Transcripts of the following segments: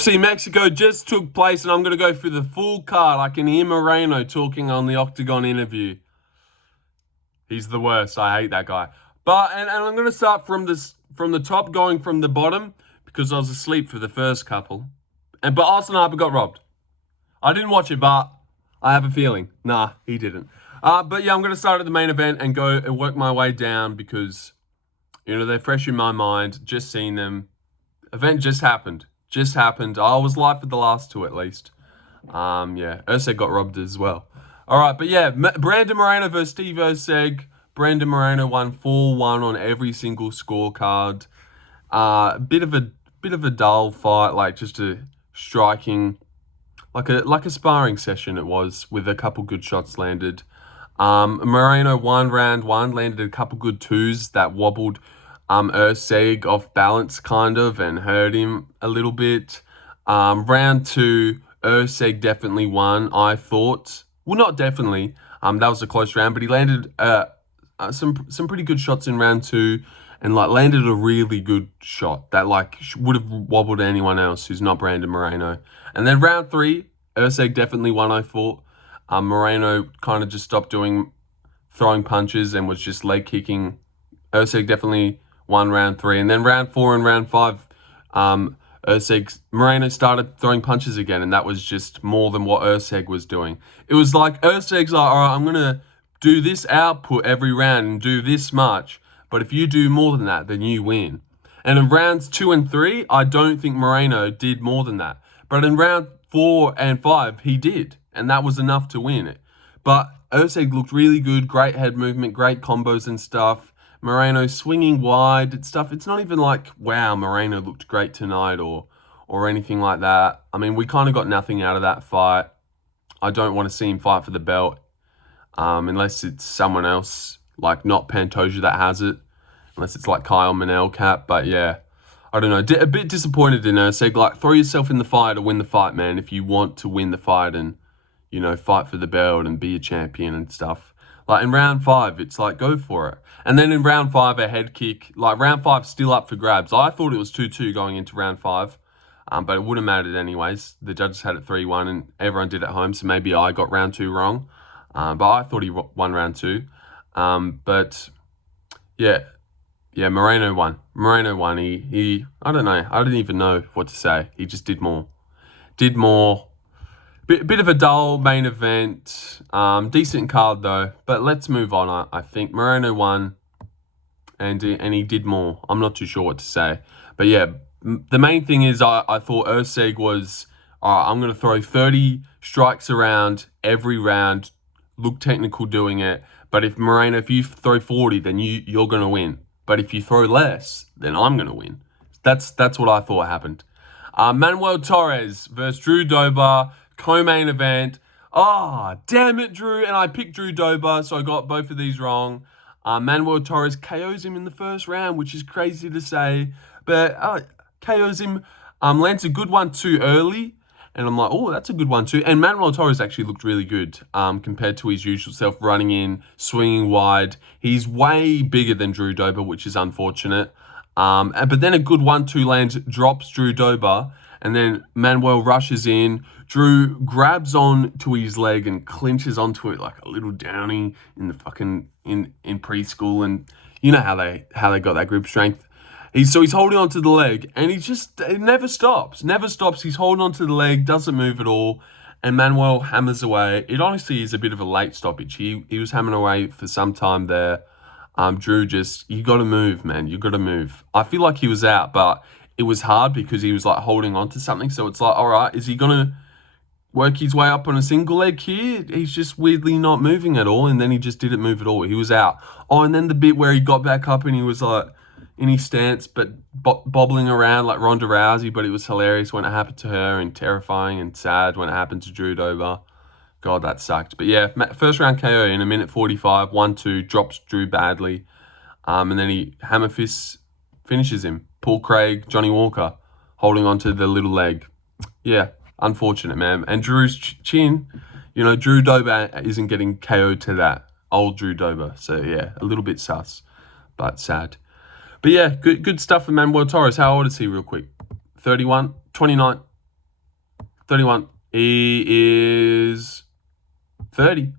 UFC Mexico just took place, and I'm going to go through the full card. I can hear Moreno talking on the Octagon interview. He's the worst. I hate that guy. But and I'm going to start from the top, going from the bottom, because I was asleep for the first couple. But Austin Harper got robbed. I didn't watch it, but I have a feeling. Nah, he didn't. But yeah, I'm going to start at the main event and go and work my way down because, they're fresh in my mind. Just seen them. Event just happened. I was live for the last two at least. Yeah, Erceg got robbed as well. All right, but yeah, Brandon Moreno versus Steve Erceg. Brandon Moreno won 4-1 on every single scorecard. Bit of a dull fight, like just a striking, like a sparring session it was, with a couple good shots landed. Moreno won round one, landed a couple good twos that wobbled Erceg off balance kind of and hurt him a little bit. Round two, Erceg definitely won, I thought. Well, not definitely. That was a close round, but he landed some pretty good shots in round two and landed a really good shot that would have wobbled anyone else who's not Brandon Moreno. And then round three, Erceg definitely won, I thought. Moreno kind of just stopped throwing punches and was just leg kicking. Erceg definitely won round three. And then round four and round five, Moreno started throwing punches again, and that was just more than what Erceg was doing. It was like Erceg's like, all right, I'm going to do this output every round and do this much, but if you do more than that, then you win. And in rounds 2 and 3, I don't think Moreno did more than that. But in round 4 and 5, he did, and that was enough to win it. But Erceg looked really good, great head movement, great combos and stuff. Moreno swinging wide and stuff. It's not even like, wow, Moreno looked great tonight or anything like that. I mean, we kind of got nothing out of that fight. I don't want to see him fight for the belt unless it's someone else, like not Pantoja that has it, unless it's like Kyle Manel cap. But yeah, I don't know. A bit disappointed in Erceg. Like, throw yourself in the fire to win the fight, man, if you want to win the fight and, fight for the belt and be a champion and stuff. Like, in round 5, it's like, go for it. And then in round 5, a head kick. Like, round 5 still up for grabs. I thought it was 2-2 going into round 5. But it wouldn't have mattered anyways. The judges had it 3-1 and everyone did at home. So maybe I got round 2 wrong. But I thought he won round 2. But yeah, Moreno won. He I don't know. I didn't even know what to say. He just did more. Bit of a dull main event. Decent card though. But let's move on. I think Moreno won, and he did more. I'm not too sure what to say. But yeah, the main thing is I thought Erceg was, I'm going to throw 30 strikes around every round, look technical doing it. But if you throw 40, then you're going to win. But if you throw less, then I'm going to win. That's what I thought happened. Manuel Torres versus Drew Dober. Co-main event. Damn it, Drew. And I picked Drew Dober, so I got both of these wrong. Manuel Torres KOs him in the first round, which is crazy to say. But KOs him, lands a good one too early. And I'm like, oh, that's a good one too. And Manuel Torres actually looked really good compared to his usual self, running in, swinging wide. He's way bigger than Drew Dober, which is unfortunate. But then a good 1-2 lands, drops Drew Dober. And then Manuel rushes in. Drew grabs on to his leg and clinches onto it like a little downy in the fucking in preschool, and you know how they got that grip strength. He's holding onto the leg, and it never stops. He's holding onto the leg, doesn't move at all, and Manuel hammers away. It honestly is a bit of a late stoppage. He was hammering away for some time there. Drew you got to move, man. You got to move. I feel like he was out, but it was hard because he was like holding on to something. So it's like, all right, is he gonna work his way up on a single leg here? He's just weirdly not moving at all, and then he just didn't move at all. He was out. And then the bit where he got back up and he was like in his stance, but bobbling around like Ronda Rousey. But it was hilarious when it happened to her, and terrifying and sad when it happened to Drew Dober. God, that sucked. But yeah, first round KO in a minute 45, 1-2, drops Drew badly, and then he hammer fists finishes him. Paul Craig, Johnny Walker, holding onto the little leg. Yeah, unfortunate, man. And Drew's chin, Drew Dober isn't getting KO'd to that. Old Drew Dober. So yeah, a little bit sus, but sad. But yeah, good stuff for Manuel Torres. How old is he real quick? 31, 29, 31. He is 30.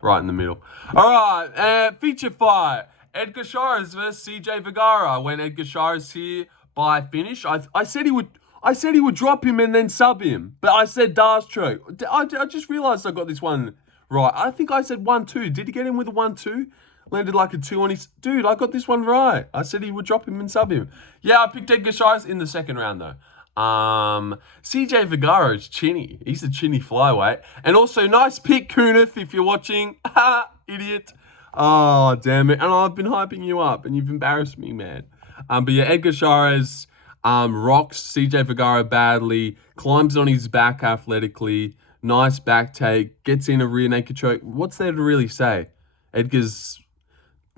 Right in the middle. All right, feature fight. Edgar versus Cj Vergara. When Edgar here by finish, I said he would drop him and then sub him, but I said Dar's choke. I just realized I got this one right. I think I said 1-2. Did he get him with a 1-2? Landed like a 2 on his... Dude, I got this one right. I said he would drop him and sub him. Yeah, I picked Edgar in the second round, though. Cj Vergara is chinny. He's a chinny flyweight. And also, nice pick, Kunith, if you're watching. Idiot. Oh, damn it. And I've been hyping you up, and you've embarrassed me, man. But yeah, Edgar rocks Cj Vergara badly, climbs on his back athletically, nice back take, gets in a rear naked choke. What's there to really say? Edgar's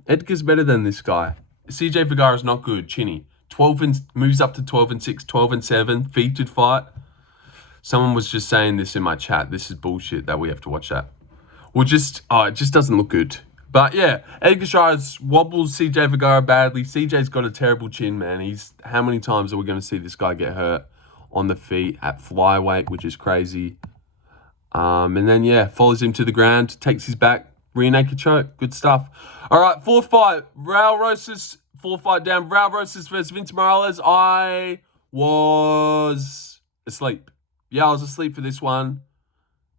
better than this guy. Cj Vergara's not good, chinny. Moves up to 12-6, 12-7, featured fight. Someone was just saying this in my chat. This is bullshit that we have to watch that. It just doesn't look good. But yeah, Edgar wobbles Cj Vergara badly. CJ's got a terrible chin, man. How many times are we going to see this guy get hurt on the feet at flyweight, which is crazy. And then, yeah, follows him to the ground, takes his back, rear naked choke. Good stuff. All right, fourth fight. Raul Rosas, fourth fight down. Raul Rosas versus Vince Morales. I was asleep. Yeah, I was asleep for this one.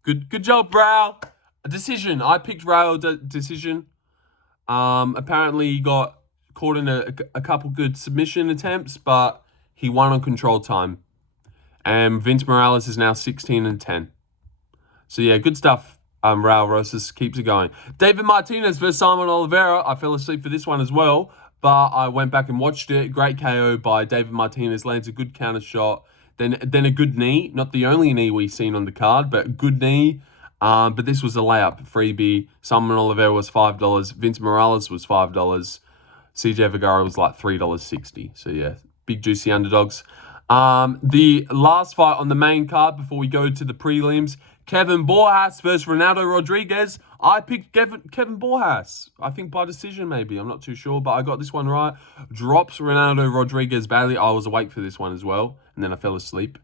Good job, Raul. A decision. I picked Raul decision. Apparently, he got caught in a couple good submission attempts, but he won on control time. And Vince Morales is now 16-10. So yeah, good stuff. Raul Rosas keeps it going. David Martinez versus Saimon Oliveira. I fell asleep for this one as well, but I went back and watched it. Great KO by David Martinez. Lands a good counter shot. Then a good knee. Not the only knee we've seen on the card, but a good knee. But this was a layup, freebie. Saimon Oliveira was $5. Vince Morales was $5. Cj Vergara was like $3.60. So yeah, big juicy underdogs. The last fight on the main card before we go to the prelims, Kevin Borjas versus Ronaldo Rodriguez. I picked Kevin Borjas. I think by decision maybe. I'm not too sure, but I got this one right. Drops Ronaldo Rodriguez badly. I was awake for this one as well, and then I fell asleep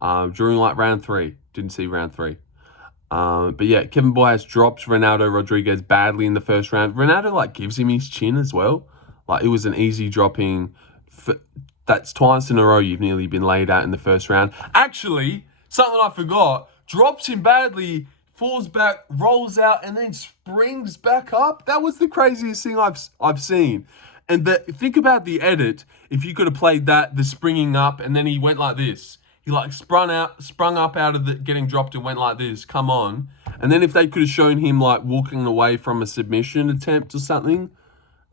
during like round 3. Didn't see round 3. But yeah, Kevin Borjas drops Ronaldo Rodriguez badly in the first round. Ronaldo like gives him his chin as well. Like it was an easy dropping. That's twice in a row you've nearly been laid out in the first round. Actually, something I forgot. Drops him badly, falls back, rolls out, and then springs back up. That was the craziest thing I've seen. And think about the edit. If you could have played that, the springing up, and then he went like this. He like sprung up out of the getting dropped and went like this. Come on. And then if they could have shown him like walking away from a submission attempt or something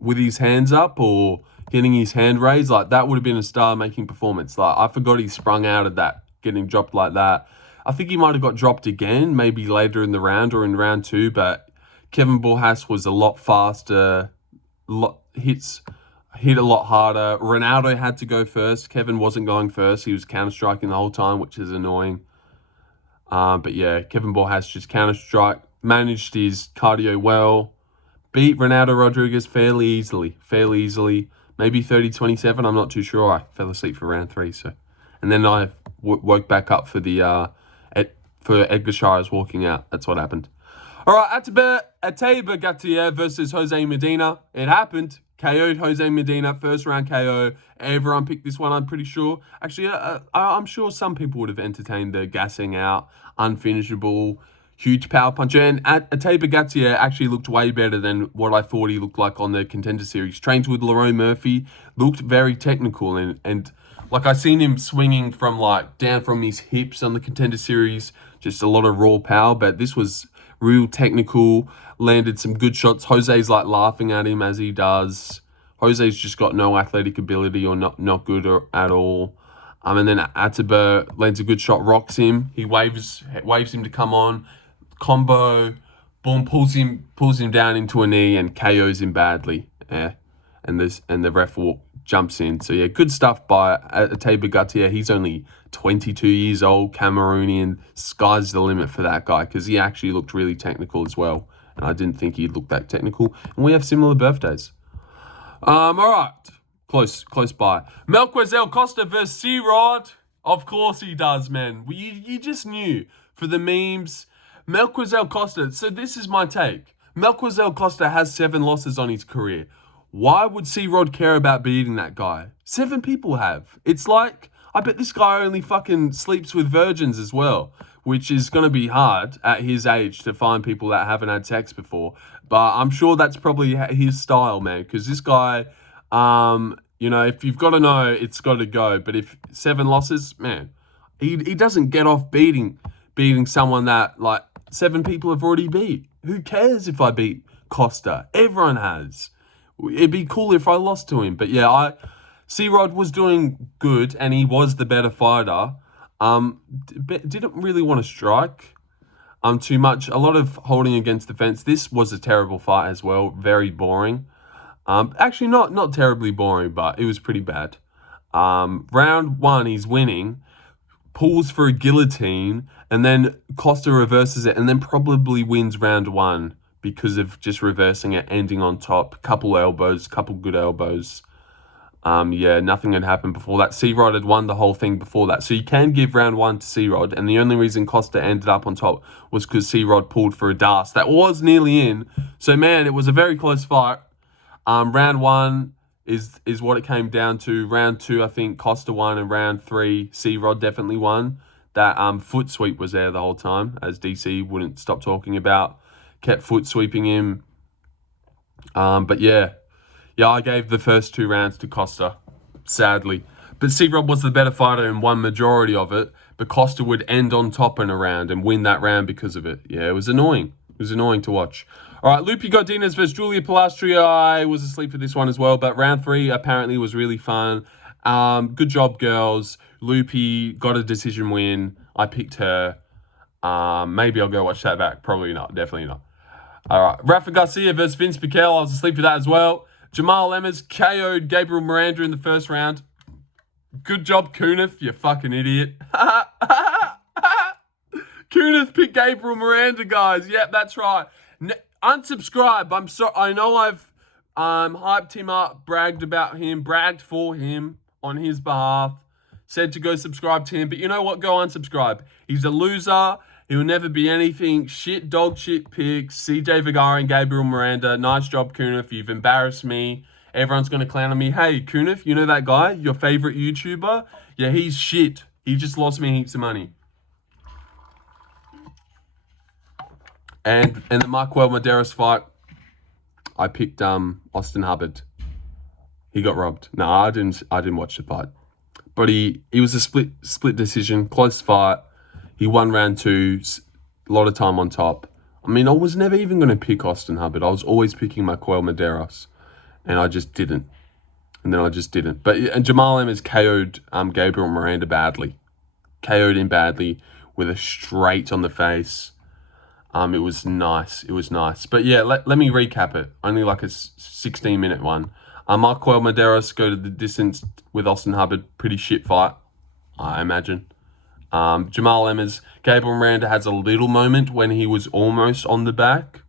with his hands up or getting his hand raised, like that would have been a star-making performance. Like I forgot he sprung out of that, getting dropped like that. I think he might have got dropped again, maybe later in the round or in round 2, but Kevin Borjas was a lot faster, hit a lot harder. Ronaldo had to go first. Kevin wasn't going first. He was counter-striking the whole time, which is annoying. But yeah, Kevin Borjas just counter-strike, managed his cardio well, beat Ronaldo Rodriguez fairly easily. Maybe 30-27, I'm not too sure. I fell asleep for round 3, so. And then I woke back up for the for Edgar Chairez walking out. That's what happened. All right, Ateba Gautier versus Jose Medina. It happened. KO'd Jose Medina, first round KO. Everyone picked this one, I'm pretty sure. Actually, I'm sure some people would have entertained the gassing out, unfinishable, huge power puncher. And Ateba Gautier actually looked way better than what I thought he looked like on the Contender Series. Trained with Lerone Murphy, looked very technical. And like I seen him swinging from like down from his hips on the Contender Series, just a lot of raw power. But this was real technical, landed some good shots. Jose's like laughing at him as he does. Jose's just got no athletic ability or not good at all. And then Ateba lands a good shot, rocks him. He waves him to come on. Combo, boom, pulls him down into a knee and KOs him badly. Yeah, and the ref jumps in. So yeah, good stuff by Ateba Gautier. He's only 22 years old, Cameroonian. Sky's the limit for that guy because he actually looked really technical as well. And I didn't think he'd look that technical. And we have similar birthdays. All right, close by. Melky Costa versus CeeRod. Of course he does, man. You just knew. For the memes, Melky Costa. So this is my take. Melky Costa has 7 losses on his career. Why would CeeRod care about beating that guy? 7 people have. It's like, I bet this guy only fucking sleeps with virgins as well, which is going to be hard at his age to find people that haven't had sex before. But I'm sure that's probably his style, man, because this guy, you know, if you've got to know, it's got to go. But if 7 losses, man, he doesn't get off beating someone that, like, 7 people have already beat. Who cares if I beat Costa? Everyone has. It'd be cool if I lost to him. But yeah, CeeRod was doing good, and he was the better fighter. Didn't really want to strike too much. A lot of holding against the fence. This was a terrible fight as well. Very boring. Actually, not terribly boring, but it was pretty bad. Round 1, he's winning. Pulls for a guillotine, and then Costa reverses it, and then probably wins round 1 because of just reversing it, ending on top. Couple good elbows. Yeah, nothing had happened before that. CeeRod had won the whole thing before that. So you can give round 1 to CeeRod, and the only reason Costa ended up on top was because CeeRod pulled for a dast. That was nearly in. So, man, it was a very close fight. Round 1 is what it came down to. Round 2, I think Costa won, and round 3, CeeRod definitely won. That foot sweep was there the whole time, as DC wouldn't stop talking about. Kept foot sweeping him. But yeah, I gave the first 2 rounds to Costa, sadly. But CeeRod was the better fighter and won majority of it. But Costa would end on top in a round and win that round because of it. Yeah, it was annoying. It was annoying to watch. All right, Lupi Godinez versus Julia Pilastri. I was asleep for this one as well, but round 3 apparently was really fun. Good job, girls. Lupi got a decision win. I picked her. Maybe I'll go watch that back. Probably not. Definitely not. All right, Rafa Garcia versus Vince Piquel. I was asleep for that as well. Jamal Emmers KO'd Gabriel Miranda in the first round. Good job, Kunith, you fucking idiot. Kunith picked Gabriel Miranda, guys. Yep, that's right. Unsubscribe. I know I've hyped him up, bragged for him on his behalf, said to go subscribe to him. But you know what? Go unsubscribe. He's a loser. He will never be anything. Shit, dog shit picks. Cj Vergara and Gabriel Miranda. Nice job, Kunith. You've embarrassed me. Everyone's going to clown on me. Hey, Kunith, you know that guy? Your favorite YouTuber? Yeah, he's shit. He just lost me heaps of money. And the Manuel Medeiros fight, I picked Austin Hubbard. He got robbed. No, I didn't watch the fight. But he was a split decision, close fight. He won round 2, a lot of time on top. I mean, I was never even going to pick Austin Hubbard. I was always picking Manuel Medeiros, and I just didn't. And then I just didn't. And Jamal Emmers KO'd Gabriel Miranda badly. KO'd him badly with a straight on the face. It was nice. It was nice. But yeah, let me recap it. Only like a 16-minute one. Manuel Medeiros go to the distance with Austin Hubbard. Pretty shit fight, I imagine. Jamal Emmers, Gabriel Miranda has a little moment when he was almost on the back.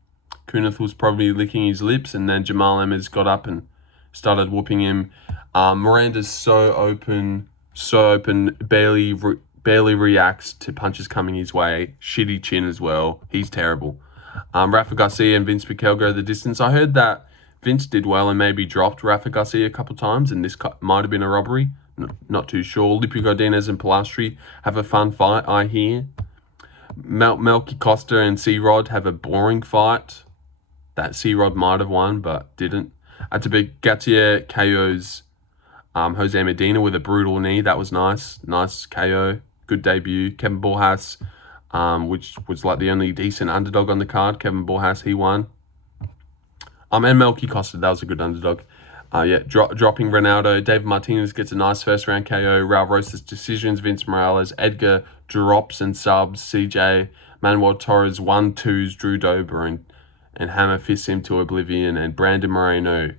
Kunith was probably licking his lips, and then Jamal Emmers got up and started whooping him. Miranda's so open, barely reacts to punches coming his way. Shitty chin as well. He's terrible. Rafa Garcia and Vince Piquel go the distance. I heard that Vince did well and maybe dropped Rafa Garcia a couple times, and this might have been a robbery. Not too sure. Lupi Godinez and Pilastri have a fun fight, I hear. Melky, Costa and CeeRod have a boring fight. That CeeRod might have won, but didn't. Ateba Gautier KO's Jose Medina with a brutal knee. That was nice. Nice KO. Good debut. Kevin Borjas, which was like the only decent underdog on the card. Kevin Borjas, he won. And Melky Costa, that was a good underdog. Dropping Ronaldo. David Martinez gets a nice first round KO. Raul Rosas decisions. Vince Morales. Edgar drops and subs. CJ. Manuel Torres 1-2s. Drew Dober and hammer fists him to oblivion. And Brandon Moreno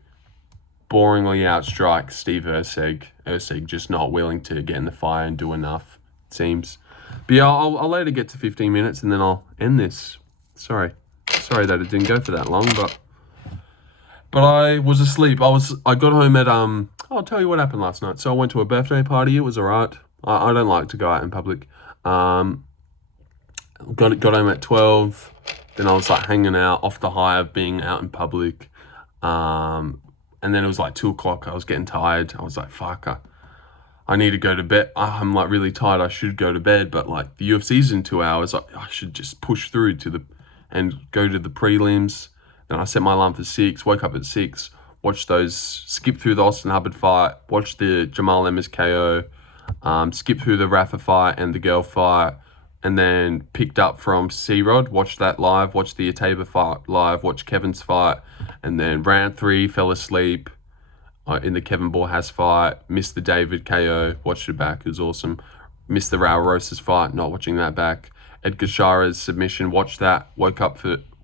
boringly outstrikes Steve Erceg. Erceg just not willing to get in the fire and do enough, it seems. But yeah, I'll later get to 15 minutes and then I'll end this. Sorry that it didn't go for that long, but I was asleep. I got home at I'll tell you what happened last night. So I went to a birthday party. It was alright. I don't like to go out in public. Got home at 12. Then I was like hanging out off the high of being out in public. And then it was like 2 o'clock. I was getting tired. I was like, fuck, I need to go to bed. I'm like really tired. I should go to bed, but like the UFC's in 2 hours. I should just push through and go to the prelims. Then I set my alarm for 6. Woke up at 6. Watched those. Skip through the Austin Hubbard fight. Watched the Jamal Emmers KO. Skip through the Rafa fight and the girl fight. And then picked up from CeeRod. Watched that live. Watched the Ateba fight live. Watched Kevin's fight. And then round 3, fell asleep in the Kevin Borjas fight. Missed the David KO. Watched it back. It was awesome. Missed the Raul Rosas fight. Not watching that back. Edgar chairez submission. Watched that. Woke up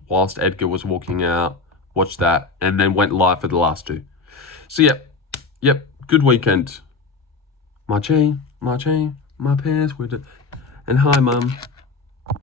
whilst Edgar was walking out. Watched that. And then went live for the last 2. So, yep. Good weekend. My pants were... And hi, Mum.